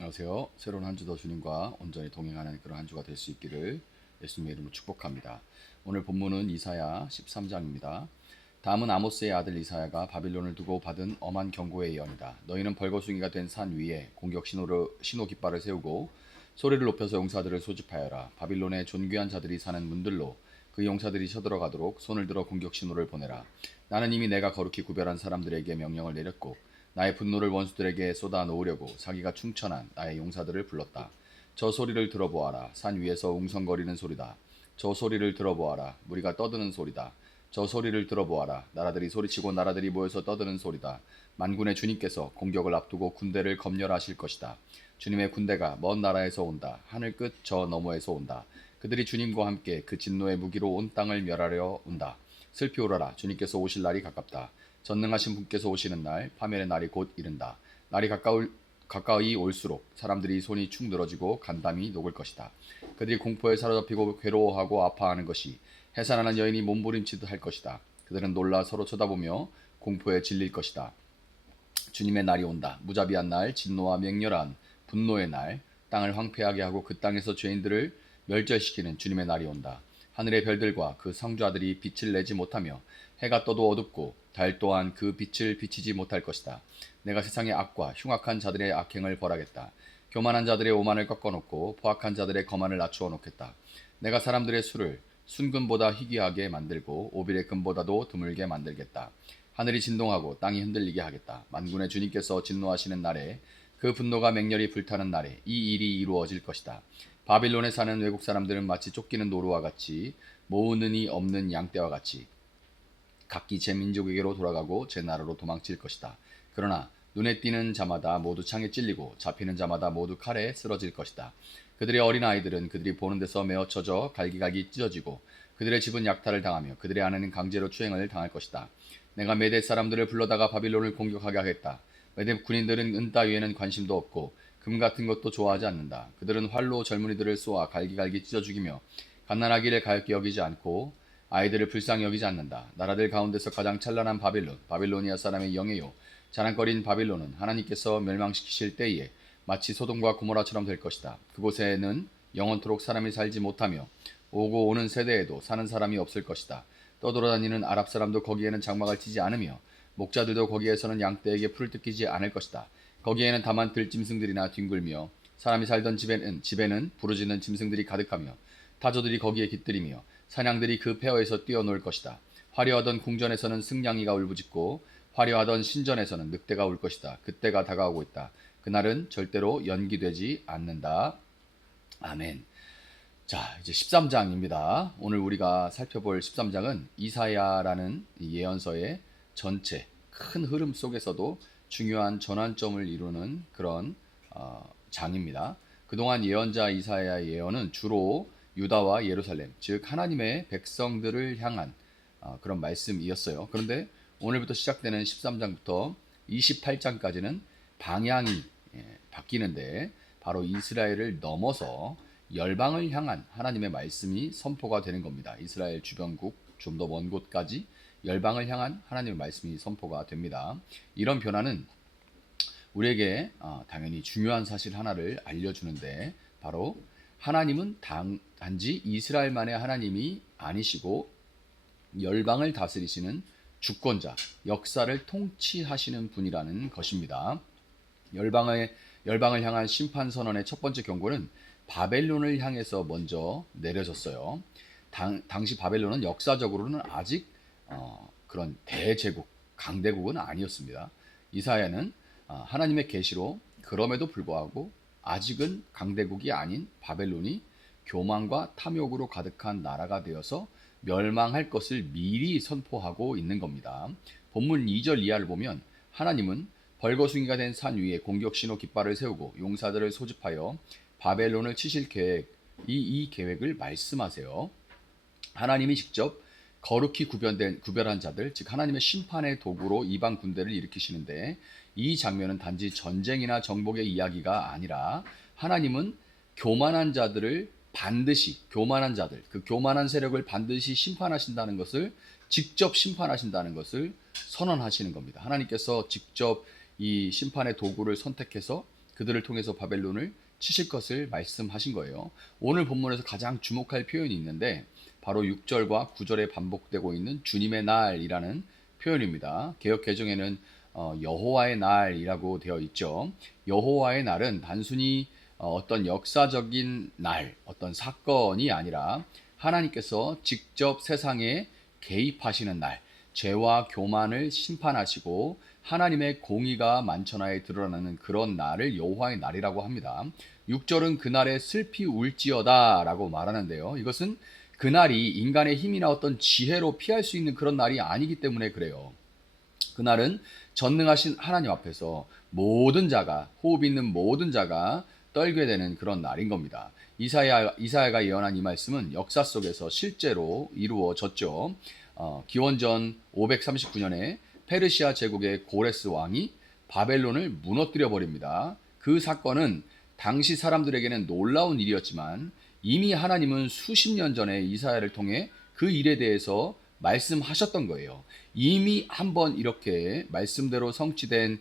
안녕하세요. 새로운 한 주도 주님과 온전히 동행하는 그런 한 주가 될 수 있기를 예수님의 이름으로 축복합니다. 오늘 본문은 이사야 13장입니다. 다음은 아모스의 아들 이사야가 바빌론을 두고 받은 엄한 경고의 예언이다. 너희는 벌거숭이가 된 산 위에 공격 신호 깃발을 세우고 소리를 높여서 용사들을 소집하여라. 바빌론의 존귀한 자들이 사는 문들로 그 용사들이 쳐들어가도록 손을 들어 공격 신호를 보내라. 나는 이미 내가 거룩히 구별한 사람들에게 명령을 내렸고 나의 분노를 원수들에게 쏟아 놓으려고 사기가 충천한 나의 용사들을 불렀다. 저 소리를 들어보아라. 산 위에서 웅성거리는 소리다. 저 소리를 들어보아라. 무리가 떠드는 소리다. 저 소리를 들어보아라. 나라들이 소리치고 나라들이 모여서 떠드는 소리다. 만군의 주님께서 공격을 앞두고 군대를 검열하실 것이다. 주님의 군대가 먼 나라에서 온다. 하늘 끝 저 너머에서 온다. 그들이 주님과 함께 그 진노의 무기로 온 땅을 멸하려 온다. 슬피 울어라. 주님께서 오실 날이 가깝다. 전능하신 분께서 오시는 날, 파멸의 날이 곧 이른다. 날이 가까이 올수록 사람들이 손이 축 늘어지고 간담이 녹을 것이다. 그들이 공포에 사로잡히고 괴로워하고 아파하는 것이 해산하는 여인이 몸부림치듯 할 것이다. 그들은 놀라 서로 쳐다보며 공포에 질릴 것이다. 주님의 날이 온다. 무자비한 날, 진노와 맹렬한 분노의 날, 땅을 황폐하게 하고 그 땅에서 죄인들을 멸절시키는 주님의 날이 온다. 하늘의 별들과 그 성자들이 빛을 내지 못하며 해가 떠도 어둡고 달 또한 그 빛을 비치지 못할 것이다. 내가 세상의 악과 흉악한 자들의 악행을 벌하겠다. 교만한 자들의 오만을 꺾어놓고 포악한 자들의 거만을 낮추어 놓겠다. 내가 사람들의 수를 순금보다 희귀하게 만들고 오빌의 금보다도 드물게 만들겠다. 하늘이 진동하고 땅이 흔들리게 하겠다. 만군의 주님께서 진노하시는 날에 그 분노가 맹렬히 불타는 날에 이 일이 이루어질 것이다. 바빌론에 사는 외국 사람들은 마치 쫓기는 노루와 같이 모으는 이 없는 양떼와 같이 각기 제 민족에게로 돌아가고 제 나라로 도망칠 것이다. 그러나 눈에 띄는 자마다 모두 창에 찔리고 잡히는 자마다 모두 칼에 쓰러질 것이다. 그들의 어린 아이들은 그들이 보는 데서 메어 쳐져 갈기갈기 찢어지고 그들의 집은 약탈을 당하며 그들의 아내는 강제로 추행을 당할 것이다. 내가 메대 사람들을 불러다가 바빌론을 공격하게 하겠다. 메대 군인들은 은 따위에는 관심도 없고 금 같은 것도 좋아하지 않는다. 그들은 활로 젊은이들을 쏘아 갈기갈기 찢어 죽이며 갓난아기를 가엾게 여기지 않고 아이들을 불쌍히 여기지 않는다. 나라들 가운데서 가장 찬란한 바빌론, 바빌로니아 사람의 영예요. 자랑거리인 바빌론은 하나님께서 멸망시키실 때에 마치 소돔과 고모라처럼 될 것이다. 그곳에는 영원토록 사람이 살지 못하며 오고 오는 세대에도 사는 사람이 없을 것이다. 떠돌아다니는 아랍 사람도 거기에는 장막을 치지 않으며 목자들도 거기에서는 양떼에게 풀을 뜯기지 않을 것이다. 거기에는 다만 들짐승들이나 뒹굴며 사람이 살던 집에는 부르짖는 짐승들이 가득하며 타조들이 거기에 깃들이며 사냥들이 그 폐허에서 뛰어놀 것이다. 화려하던 궁전에서는 승냥이가 울부짖고 화려하던 신전에서는 늑대가 울 것이다. 그때가 다가오고 있다. 그날은 절대로 연기되지 않는다. 아멘. 자, 이제 13장입니다. 오늘 우리가 살펴볼 13장은 이사야라는 이 예언서의 전체 큰 흐름 속에서도 중요한 전환점을 이루는 그런 장입니다. 그동안 예언자 이사야의 예언은 주로 유다와 예루살렘, 즉 하나님의 백성들을 향한 그런 말씀이었어요. 그런데 오늘부터 시작되는 13장부터 28장까지는 방향이 바뀌는데 바로 이스라엘을 넘어서 열방을 향한 하나님의 말씀이 선포가 되는 겁니다. 이스라엘 주변국 좀 더 먼 곳까지 열방을 향한 하나님의 말씀이 선포가 됩니다. 이런 변화는 우리에게 당연히 중요한 사실 하나를 알려주는데 바로 하나님은 단지 이스라엘만의 하나님이 아니시고 열방을 다스리시는 주권자, 역사를 통치하시는 분이라는 것입니다. 열방을 향한 심판 선언의 첫 번째 경고는 바벨론을 향해서 먼저 내려졌어요. 당시 바벨론은 역사적으로는 아직 그런 대제국, 강대국은 아니었습니다. 이사야는 하나님의 계시로 그럼에도 불구하고 아직은 강대국이 아닌 바벨론이 교만과 탐욕으로 가득한 나라가 되어서 멸망할 것을 미리 선포하고 있는 겁니다. 본문 2절 이하를 보면 하나님은 벌거숭이가 된 산 위에 공격 신호 깃발을 세우고 용사들을 소집하여 바벨론을 치실 이 계획을 말씀하세요. 하나님이 직접 거룩히 구별한 자들, 즉 하나님의 심판의 도구로 이방 군대를 일으키시는데 이 장면은 단지 전쟁이나 정복의 이야기가 아니라 하나님은 교만한 자들을 반드시 그 교만한 세력을 반드시 심판하신다는 것을 직접 심판하신다는 것을 선언하시는 겁니다. 하나님께서 직접 이 심판의 도구를 선택해서 그들을 통해서 바벨론을 치실 것을 말씀하신 거예요. 오늘 본문에서 가장 주목할 표현이 있는데 바로 6절과 9절에 반복되고 있는 주님의 날이라는 표현입니다. 개역 개정에는 여호와의 날이라고 되어 있죠. 여호와의 날은 단순히 어떤 역사적인 날, 어떤 사건이 아니라 하나님께서 직접 세상에 개입하시는 날, 죄와 교만을 심판하시고 하나님의 공의가 만천하에 드러나는 그런 날을 여호와의 날이라고 합니다. 6절은 그날에 슬피 울지어다 라고 말하는데요. 이것은 그날이 인간의 힘이나 어떤 지혜로 피할 수 있는 그런 날이 아니기 때문에 그래요. 그날은 전능하신 하나님 앞에서 모든 자가, 호흡 있는 모든 자가 떨게 되는 그런 날인 겁니다. 이사야가 예언한 이 말씀은 역사 속에서 실제로 이루어졌죠. 기원전 539년에 페르시아 제국의 고레스 왕이 바벨론을 무너뜨려 버립니다. 그 사건은 당시 사람들에게는 놀라운 일이었지만 이미 하나님은 수십 년 전에 이사야를 통해 그 일에 대해서 말씀하셨던 거예요. 이미 한번 이렇게 말씀대로 성취된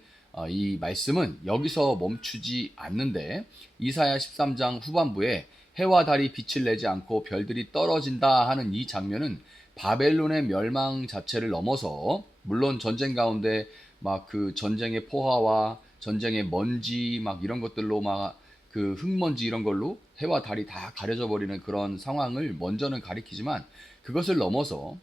이 말씀은 여기서 멈추지 않는데 이사야 13장 후반부에 해와 달이 빛을 내지 않고 별들이 떨어진다 하는 이 장면은 바벨론의 멸망 자체를 넘어서 물론 전쟁 가운데 막 그 전쟁의 포화와 전쟁의 먼지 막 이런 것들로 막 그 흙먼지 이런 걸로 해와 달이 다 가려져 버리는 그런 상황을 먼저는 가리키지만 그것을 넘어서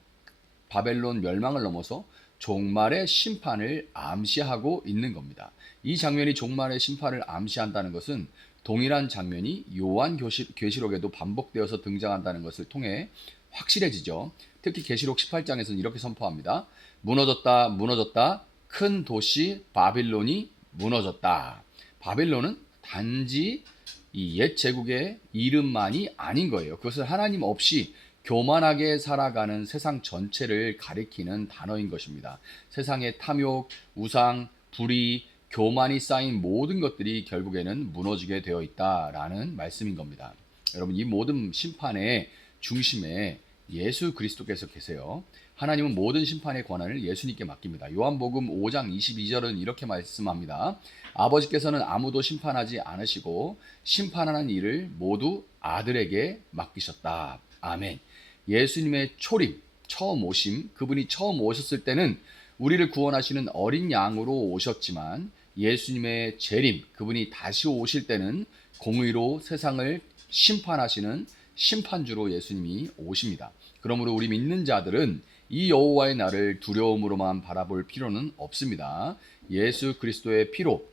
바벨론 멸망을 넘어서 종말의 심판을 암시하고 있는 겁니다. 이 장면이 종말의 심판을 암시한다는 것은 동일한 장면이 요한 계시록에도 반복되어서 등장한다는 것을 통해 확실해지죠. 특히 계시록 18장에서는 이렇게 선포합니다. 무너졌다, 무너졌다. 큰 도시 바빌론이 무너졌다. 바빌론은 단지 이 옛 제국의 이름만이 아닌 거예요. 그것은 하나님 없이 교만하게 살아가는 세상 전체를 가리키는 단어인 것입니다. 세상의 탐욕, 우상, 불의, 교만이 쌓인 모든 것들이 결국에는 무너지게 되어 있다라는 말씀인 겁니다. 여러분, 이 모든 심판의 중심에 예수 그리스도께서 계세요. 하나님은 모든 심판의 권한을 예수님께 맡깁니다. 요한복음 5장 22절은 이렇게 말씀합니다. 아버지께서는 아무도 심판하지 않으시고 심판하는 일을 모두 아들에게 맡기셨다. 아멘. 예수님의 초림, 처음 오심, 그분이 처음 오셨을 때는 우리를 구원하시는 어린 양으로 오셨지만 예수님의 재림, 그분이 다시 오실 때는 공의로 세상을 심판하시는 심판주로 예수님이 오십니다. 그러므로 우리 믿는 자들은 이 여호와의 날을 두려움으로만 바라볼 필요는 없습니다. 예수 그리스도의 피로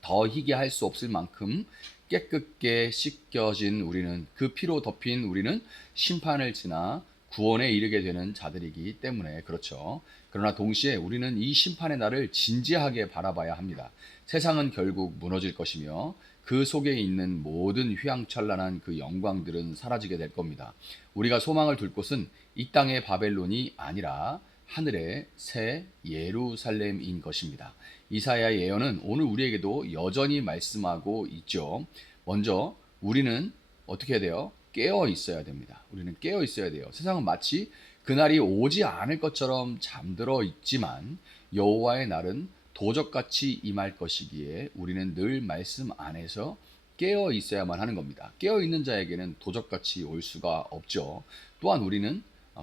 더 희게할 수 없을 만큼 깨끗게 씻겨진 우리는, 그 피로 덮인 우리는 심판을 지나 구원에 이르게 되는 자들이기 때문에 그렇죠. 그러나 동시에 우리는 이 심판의 날을 진지하게 바라봐야 합니다. 세상은 결국 무너질 것이며 그 속에 있는 모든 휘황찬란한 그 영광들은 사라지게 될 겁니다. 우리가 소망을 둘 곳은 이 땅의 바벨론이 아니라 하늘의 새 예루살렘인 것입니다. 이사야 예언은 오늘 우리에게도 여전히 말씀하고 있죠. 먼저 우리는 어떻게 해야 돼요? 깨어 있어야 됩니다. 우리는 깨어 있어야 돼요. 세상은 마치 그날이 오지 않을 것처럼 잠들어 있지만 여호와의 날은 도적같이 임할 것이기에 우리는 늘 말씀 안에서 깨어 있어야만 하는 겁니다. 깨어 있는 자에게는 도적같이 올 수가 없죠. 또한 우리는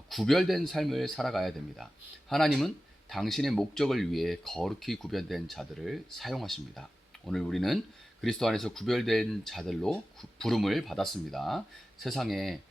구별된 삶을 살아가야 됩니다. 하나님은 당신의 목적을 위해 거룩히 구별된 자들을 사용하십니다. 오늘 우리는 그리스도 안에서 구별된 자들로 부름을 받았습니다. 세상의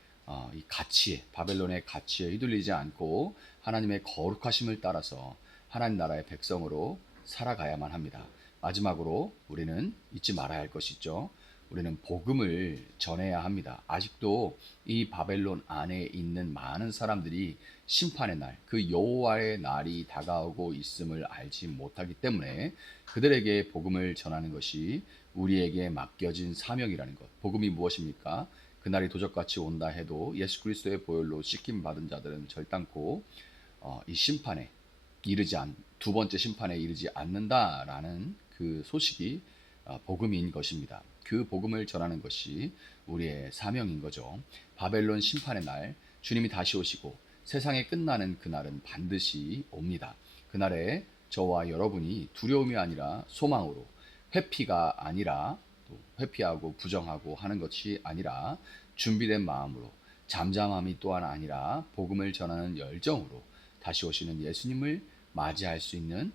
이 가치에, 바벨론의 가치에 휘둘리지 않고 하나님의 거룩하심을 따라서 하나님 나라의 백성으로 살아가야만 합니다. 마지막으로 우리는 잊지 말아야 할 것이 있죠. 우리는 복음을 전해야 합니다. 아직도 이 바벨론 안에 있는 많은 사람들이 심판의 날, 그 여호와의 날이 다가오고 있음을 알지 못하기 때문에 그들에게 복음을 전하는 것이 우리에게 맡겨진 사명이라는 것. 복음이 무엇입니까? 그날이 도적같이 온다 해도 예수 그리스도의 보혈로 씻김 받은 자들은 절단코 이 심판에 두 번째 심판에 이르지 않는다라는 그 소식이 복음인 것입니다. 그 복음을 전하는 것이 우리의 사명인 거죠. 바벨론 심판의 날, 주님이 다시 오시고 세상에 끝나는 그날은 반드시 옵니다. 그날에 저와 여러분이 두려움이 아니라 소망으로 회피가 아니라 또 회피하고 부정하고 하는 것이 아니라 준비된 마음으로 잠잠함이 또한 아니라 복음을 전하는 열정으로 다시 오시는 예수님을 맞이할 수 있는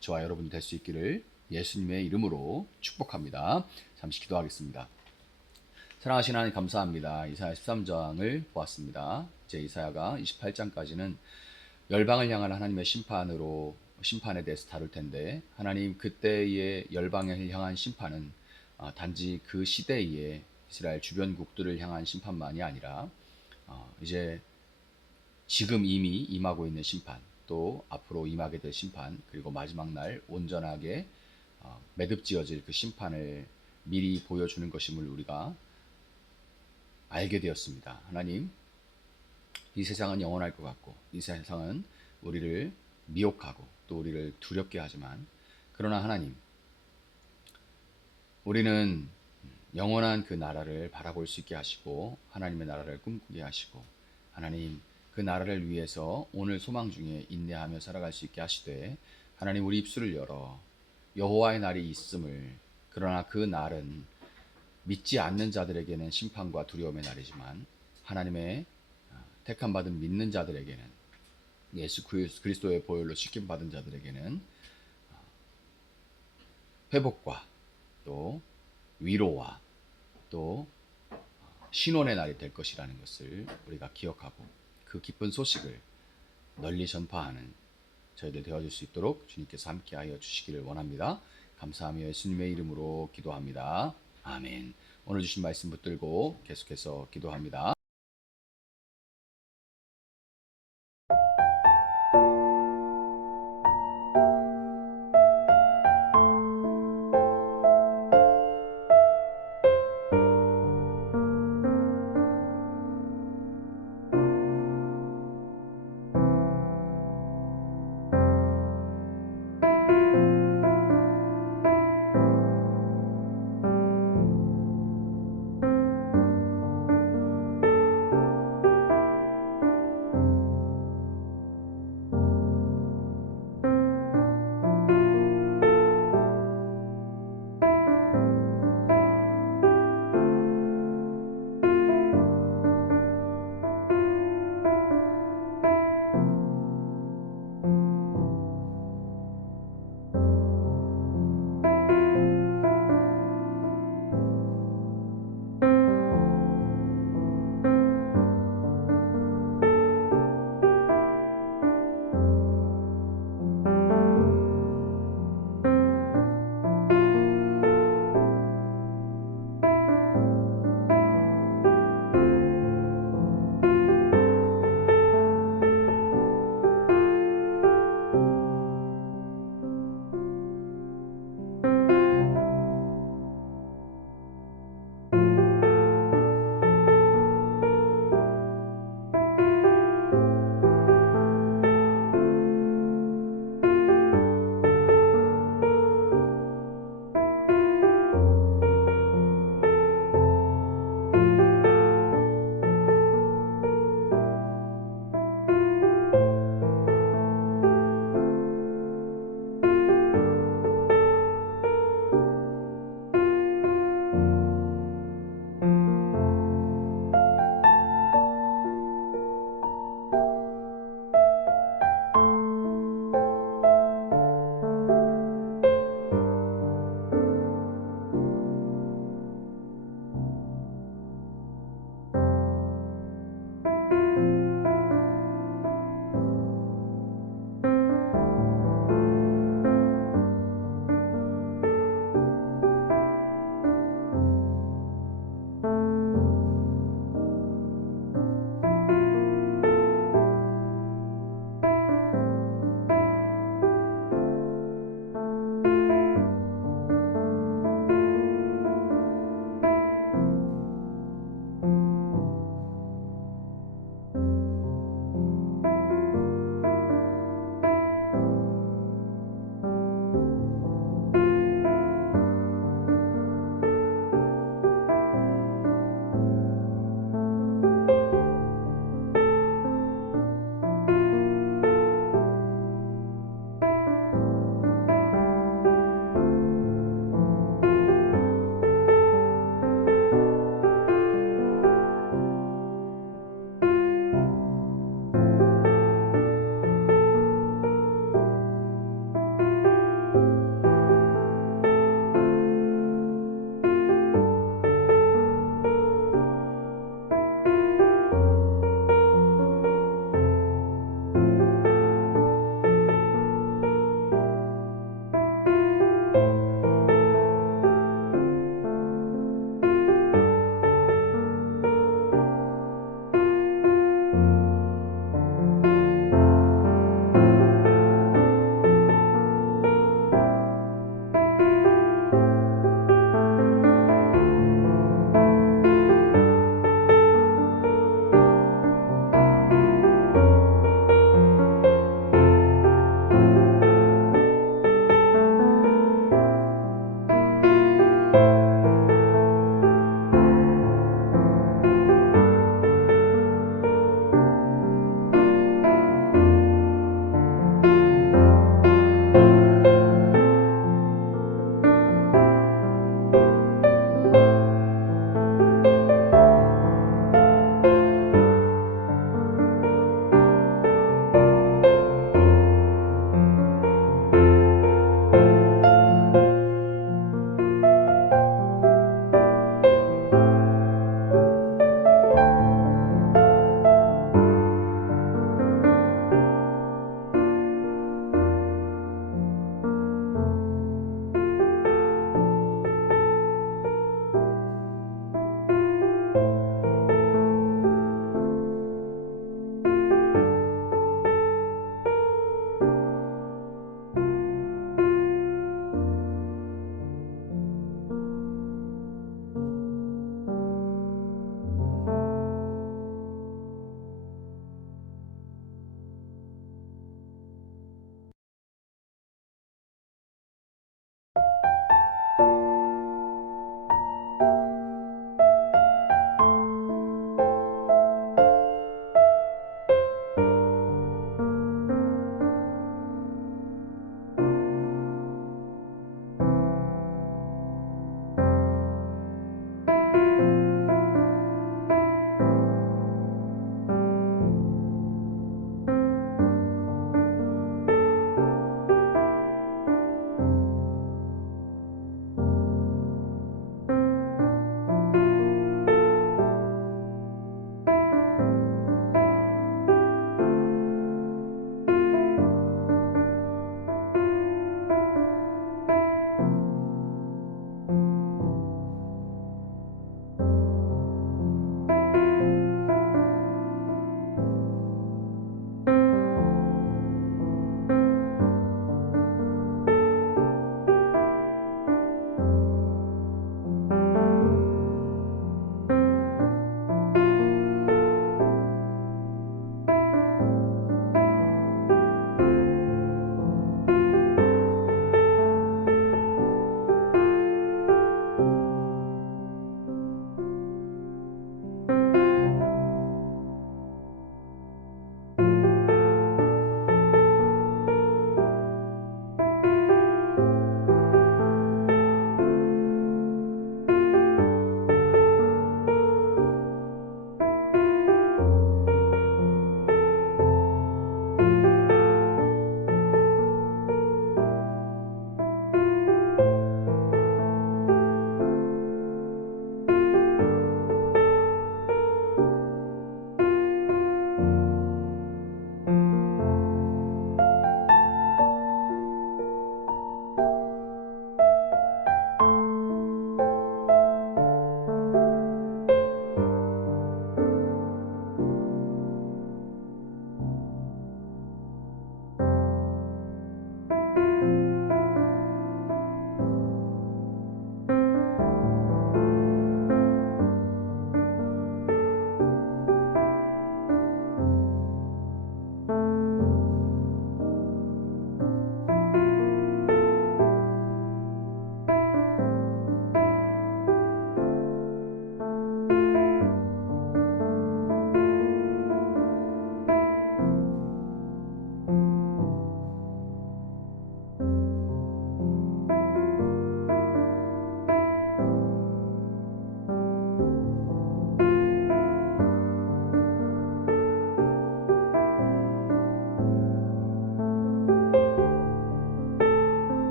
저와 여러분이 될 수 있기를 예수님의 이름으로 축복합니다. 잠시 기도하겠습니다. 사랑하신 하나님 감사합니다. 이사야 13장을 보았습니다. 이제 이사야가 28장까지는 열방을 향한 하나님의 심판에 대해서 다룰 텐데 하나님 그때의 열방을 향한 심판은 단지 그 시대의 이스라엘 주변국들을 향한 심판만이 아니라 이제 지금 이미 임하고 있는 심판 또 앞으로 임하게 될 심판 그리고 마지막 날 온전하게 매듭지어질 그 심판을 미리 보여주는 것임을 우리가 알게 되었습니다. 하나님 이 세상은 영원할 것 같고 이 세상은 우리를 미혹하고 또 우리를 두렵게 하지만 그러나 하나님 우리는 영원한 그 나라를 바라볼 수 있게 하시고 하나님의 나라를 꿈꾸게 하시고 하나님 그 나라를 위해서 오늘 소망 중에 인내하며 살아갈 수 있게 하시되 하나님 우리 입술을 열어 여호와의 날이 있음을 그러나 그 날은 믿지 않는 자들에게는 심판과 두려움의 날이지만 하나님의 택함 받은 믿는 자들에게는 예수 그리스도의 보혈로 씻김 받은 자들에게는 회복과 또 위로와 또 신원의 날이 될 것이라는 것을 우리가 기억하고 그 기쁜 소식을 널리 전파하는 저희들 되어줄 수 있도록 주님께서 함께하여 주시기를 원합니다. 감사하며 예수님의 이름으로 기도합니다. 아멘. 오늘 주신 말씀 붙들고 계속해서 기도합니다.